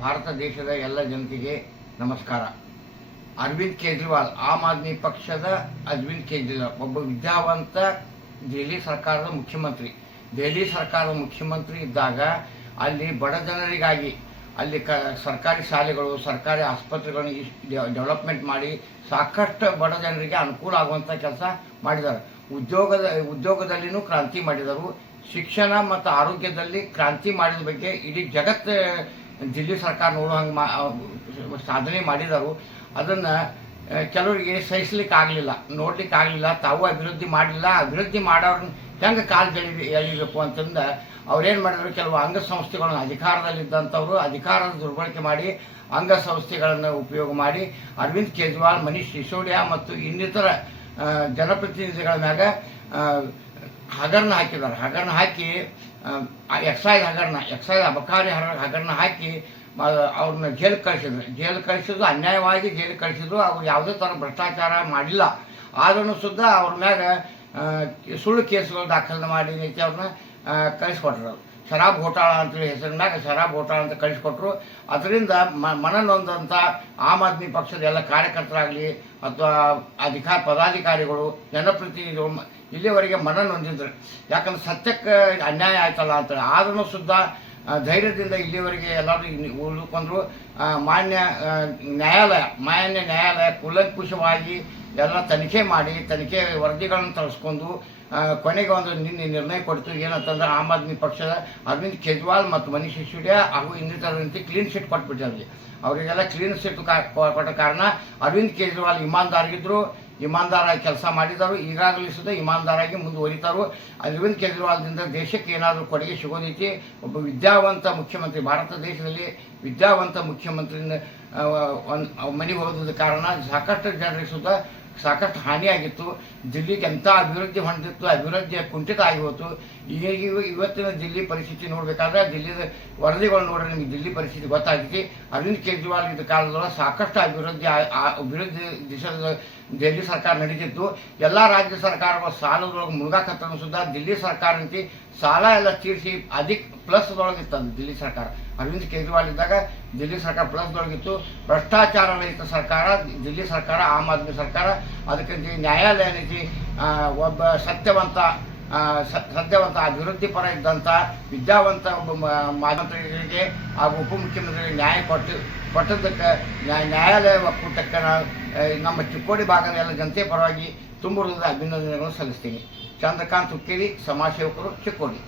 ಭಾರತ ದೇಶದ ಎಲ್ಲ ಜನತೆಗೆ ನಮಸ್ಕಾರ. ಅರವಿಂದ್ ಕೇಜ್ರಿವಾಲ್, ಆಮ್ ಆದ್ಮಿ ಪಕ್ಷದ ಅರವಿಂದ್ ಕೇಜ್ರಿವಾಲ್ ಒಬ್ಬ ವಿದ್ಯಾವಂತ ದೆಹಲಿ ಸರ್ಕಾರದ ಮುಖ್ಯಮಂತ್ರಿ. ದೆಹಲಿ ಸರ್ಕಾರದ ಮುಖ್ಯಮಂತ್ರಿ ಇದ್ದಾಗ ಅಲ್ಲಿ ಬಡ ಜನರಿಗಾಗಿ ಅಲ್ಲಿ ಸರ್ಕಾರಿ ಶಾಲೆಗಳು, ಸರ್ಕಾರಿ ಆಸ್ಪತ್ರೆಗಳನ್ನು ಡೆವಲಪ್ಮೆಂಟ್ ಮಾಡಿ ಸಾಕಷ್ಟು ಬಡ ಜನರಿಗೆ ಅನುಕೂಲ ಆಗುವಂಥ ಕೆಲಸ ಮಾಡಿದ್ದಾರೆ. ಉದ್ಯೋಗದಲ್ಲಿನೂ ಕ್ರಾಂತಿ ಮಾಡಿದರು. ಶಿಕ್ಷಣ ಮತ್ತು ಆರೋಗ್ಯದಲ್ಲಿ ಕ್ರಾಂತಿ ಮಾಡಿದ ಬಗ್ಗೆ ಇಡೀ ಜಗತ್ತು ದಿಲ್ಲಿ ಸರ್ಕಾರ ನೋಡೋ ಹಂಗೆ ಸಾಧನೆ ಮಾಡಿದರು. ಅದನ್ನು ಕೆಲವರಿಗೆ ಸಹಿಸ್ಲಿಕ್ಕೆ ಆಗಲಿಲ್ಲ, ನೋಡ್ಲಿಕ್ಕೆ ಆಗಲಿಲ್ಲ. ತಾವು ಅಭಿವೃದ್ಧಿ ಮಾಡಲಿಲ್ಲ. ಅಭಿವೃದ್ಧಿ ಮಾಡೋರನ್ನ ಹೆಂಗೆ ಕಾಲು ಎಳಿಬೇಕು ಅಂತಂದು ಅವ್ರೇನು ಮಾಡಿದ್ರು, ಕೆಲವು ಅಂಗಸಂಸ್ಥೆಗಳನ್ನು ಅಧಿಕಾರದಲ್ಲಿದ್ದಂಥವರು ಅಧಿಕಾರದ ದುರ್ಬಳಕೆ ಮಾಡಿ ಅಂಗಸಂಸ್ಥೆಗಳನ್ನು ಉಪಯೋಗ ಮಾಡಿ ಅರವಿಂದ್ ಕೇಜ್ರಿವಾಲ್, ಮನೀಶ್ ಸಿಸೋಡಿಯಾ ಮತ್ತು ಇನ್ನಿತರ ಜನಪ್ರತಿನಿಧಿಗಳ ಮ್ಯಾಗ ಹಗರಣ ಹಾಕಿದ್ದಾರೆ. ಹಗರಣ ಹಾಕಿ ಎಕ್ಸೈಸ್ ಅಬಕಾರಿ ಹಗರಣ ಹಾಕಿ ಅವ್ರನ್ನ ಜೈಲು ಕಳಿಸಿದ್ರು. ಅನ್ಯಾಯವಾಗಿ ಜೈಲು ಕಳಿಸಿದ್ರು. ಅವ್ರು ಯಾವುದೇ ಥರ ಭ್ರಷ್ಟಾಚಾರ ಮಾಡಿಲ್ಲ. ಆದ್ರೂ ಸುದ್ದ ಅವ್ರ ಮ್ಯಾಗ ಸುಳ್ಳು ಕೇಸುಗಳು ದಾಖಲೆ ಮಾಡಿ ನೀತಿ ಅವ್ರನ್ನ ಕಳಿಸ್ಕೊಟ್ರು. ಶರಾಬ್ ಘೋಟಾಳ ಅಂತೇಳಿ ಹೆಸರಿನಾಗ ಶರಾಬ್ ಘೋಟಾಳ ಅಂತ ಕಳಿಸ್ಕೊಟ್ರು. ಅದರಿಂದ ಮನನೊಂದಂಥ ಆಮ್ ಆದ್ಮಿ ಪಕ್ಷದ ಎಲ್ಲ ಕಾರ್ಯಕರ್ತರಾಗಲಿ ಅಥವಾ ಪದಾಧಿಕಾರಿಗಳು, ಜನಪ್ರತಿನಿಧಿಗಳು ಇಲ್ಲಿವರೆಗೆ ಮನನೊಂದಿದ್ರು. ಯಾಕಂದ್ರೆ ಸತ್ಯಕ್ಕೆ ಅನ್ಯಾಯ ಆಯ್ತಲ್ಲ ಅಂತೇಳಿ. ಆದ್ರೂ ಸುದ್ದ ಧೈರ್ಯದಿಂದ ಇಲ್ಲಿವರೆಗೆ ಎಲ್ಲರೂ ಉಳ್ಕೊಂಡ್ರು. ಮಾನ್ಯ ನ್ಯಾಯಾಲಯ ಕೂಲಂಕುಷವಾಗಿ ಎಲ್ಲ ತನಿಖೆ ಮಾಡಿ ತನಿಖೆ ವರದಿಗಳನ್ನು ತರಿಸ್ಕೊಂಡು ಕೊನೆಗೆ ಒಂದು ನಿನ್ನೆ ನಿರ್ಣಯ ಕೊಡ್ತು. ಏನಂತಂದ್ರೆ ಆಮ್ ಆದ್ಮಿ ಪಕ್ಷದ ಅರವಿಂದ್ ಕೇಜ್ರಿವಾಲ್ ಮತ್ತು ಮನೀಶ್ ಸಿಸೋಡಿಯಾ ಹಾಗೂ ಇನ್ನಿತರ ಕ್ಲೀನ್ ಶೀಟ್ ಕೊಟ್ಬಿಟ್ಟಿದ್ರಿ. ಅವರಿಗೆಲ್ಲ ಕ್ಲೀನ್ ಶೀಟ್ ಕೊಟ್ಟ ಕಾರಣ ಅರವಿಂದ್ ಕೇಜ್ರಿವಾಲ್ ಇಮಾನ್ದಾರಾಗಿ ಕೆಲಸ ಮಾಡಿದರು. ಈಗಾಗಲೂ ಸುದ ಇಮಾನ್ದಾರಾಗಿ ಮುಂದುವರಿತಾರು. ಅರವಿಂದ್ ಕೇಜ್ರಿವಾಲ್ದಿಂದ ದೇಶಕ್ಕೆ ಏನಾದರೂ ಕೊಡುಗೆ ಸಿಗೋದೈತಿ. ಒಬ್ಬ ವಿದ್ಯಾವಂತ ಮುಖ್ಯಮಂತ್ರಿ, ಭಾರತ ದೇಶದಲ್ಲಿ ವಿದ್ಯಾವಂತ ಮುಖ್ಯಮಂತ್ರಿನ ಮನೆಗೆ ಹೋದ ಕಾರಣ ಸಾಕಷ್ಟು ಜನರಿಗೆ ಸುದ ಸಾಕಷ್ಟು ಹಾನಿಯಾಗಿತ್ತು. ದಿಲ್ಲಿಗೆ ಎಂಥ ಅಭಿವೃದ್ಧಿ ಹೊಂದಿತ್ತು, ಅಭಿವೃದ್ಧಿಯ ಕುಂಠಿತ ಆಗಿ ಹೋಯಿತು. ಇವತ್ತಿನ ದಿಲ್ಲಿ ಪರಿಸ್ಥಿತಿ ನೋಡಬೇಕಾದ್ರೆ ದಿಲ್ಲಿದ ವರದಿಗಳು ನೋಡ್ರೆ ನಿಮಗೆ ದಿಲ್ಲಿ ಪರಿಸ್ಥಿತಿ ಗೊತ್ತಾಗ್ತೈತಿ. ಅರವಿಂದ್ ಕೇಜ್ರಿವಾಲ್ ಇದ್ದ ಕಾಲದೊಳಗೆ ಸಾಕಷ್ಟು ಅಭಿವೃದ್ಧಿ ದಿಶದ ದೆಹಲಿ ಸರ್ಕಾರ ನಡೀತಿತ್ತು. ಎಲ್ಲ ರಾಜ್ಯ ಸರ್ಕಾರಗಳು ಸಾಲದೊಳಗೆ ಮುಳುಗಾಕತ್ತನ್ನು ಸುದ್ದ ದಿಲ್ಲಿ ಸರ್ಕಾರ ಅಂತಿ ಸಾಲ ಎಲ್ಲ ತೀರಿಸಿ ಪ್ಲಸ್ದೊಳಗಿತ್ತು ಅದು ದಿಲ್ಲಿ ಸರ್ಕಾರ. ಅರವಿಂದ್ ಕೇಜ್ರಿವಾಲ್ ಇದ್ದಾಗ ದಿಲ್ಲಿ ಸರ್ಕಾರ ಪ್ಲಸ್ದೊಳಗಿತ್ತು. ಭ್ರಷ್ಟಾಚಾರ ರಹಿತ ಸರ್ಕಾರ ದಿಲ್ಲಿ ಸರ್ಕಾರ, ಆಮ್ ಆದ್ಮಿ ಸರ್ಕಾರ. ಅದಕ್ಕೆ ನ್ಯಾಯಾಲಯ ನೀತಿ ಒಬ್ಬ ಸತ್ಯವಂತ ಅಭಿವೃದ್ಧಿ ಪರ ಇದ್ದಂಥ ವಿದ್ಯಾವಂತ ಒಬ್ಬ ಮುಖ್ಯಮಂತ್ರಿಗಳಿಗೆ ಹಾಗೂ ಉಪಮುಖ್ಯಮಂತ್ರಿಗೆ ನ್ಯಾಯ ಕೊಟ್ಟದ್ದಕ್ಕೆ ನ್ಯಾಯಾಲಯ ಒಕ್ಕೂಟಕ್ಕೆ ನಮ್ಮ ಚಿಕ್ಕೋಡಿ ಭಾಗದ ಎಲ್ಲ ಜನತೆ ಪರವಾಗಿ ತುಂಬ ಅಭಿನಂದನೆಗಳನ್ನು ಸಲ್ಲಿಸ್ತೀನಿ. ಚಂದ್ರಕಾಂತ್ ಹುಕ್ಕೇರಿ, ಸಮಾಜ ಸೇವಕರು, ಚಿಕ್ಕೋಡಿ.